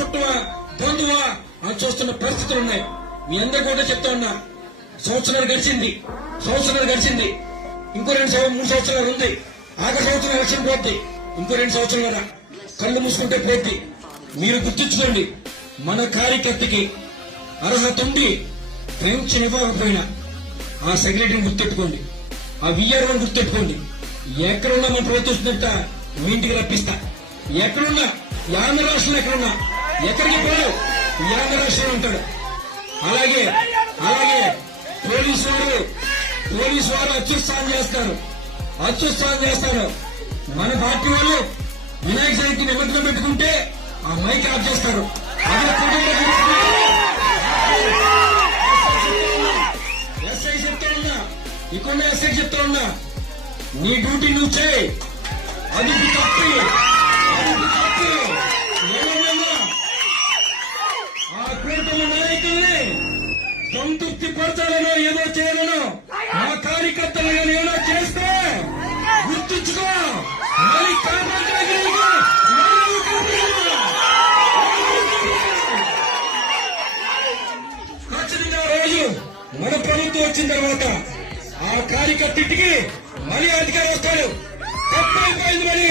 చుట్టమా బంధువా అని చూస్తున్న పరిస్థితులు ఉన్నాయి. మీ అందరూ కూడా చెప్తా ఉన్నా, సంవత్సరాలు గడిచింది. ఇంకో 3 సంవత్సరాలు ఉంది. ఆఖరి సంవత్సరం ఎలక్షన్ పోద్ది. ఇంకో 2 సంవత్సరాల కళ్ళు మూసుకుంటే పోద్ది. మీరు గుర్తించుకోండి, మన కార్యకర్తకి అర్హత ఉండి పెన్షన్ ఇవ్వకపోయినా ఆ సెక్రటరీని గుర్తెట్టుకోండి, ఆ విఆర్ఓని గుర్తెట్టుకోండి. ఎక్కడున్నా మన ప్రభుత్వం మీ ఇంటికి రప్పిస్తా. ఎక్కడున్నా, ఈ ఆంధ్ర రాష్ట్రంలో ఎక్కడున్నా, ఎక్కడికి పోయావు ఈ ఆంధ్ర రాష్ట్రంలో ఉంటాడు. అలాగే పోలీసు వారు అత్యుత్సాహం చేస్తారు. మన పార్టీ వాళ్ళు వినాయక చవితి నిమజ్జనం పెట్టుకుంటే ఆ మైక్ ఆఫ్ చేస్తారు. ఎస్ఐ చెప్తా ఉన్నా, నీ డ్యూటీ నువ్వు చేయి. అది తప్పి ఆ కూటమి నాయకుల్ని సంతృప్తి పరచాలనో ఏదో చేయాలనో ఆ కార్యకర్తలు ఏదో చేస్తే గుర్తుంచుకో, మళ్ళీ ఖచ్చితంగా రోజు మన ప్రభుత్వం వచ్చిన తర్వాత ఆ కార్యకర్తకి మళ్ళీ అధికారం వస్తాడు. తప్పైపోయింది, మరి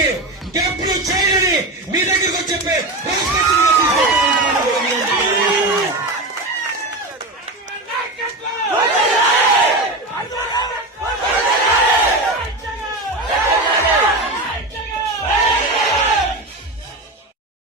ఎప్పుడు చేయాలని మీ దగ్గరకు వచ్చి చెప్పే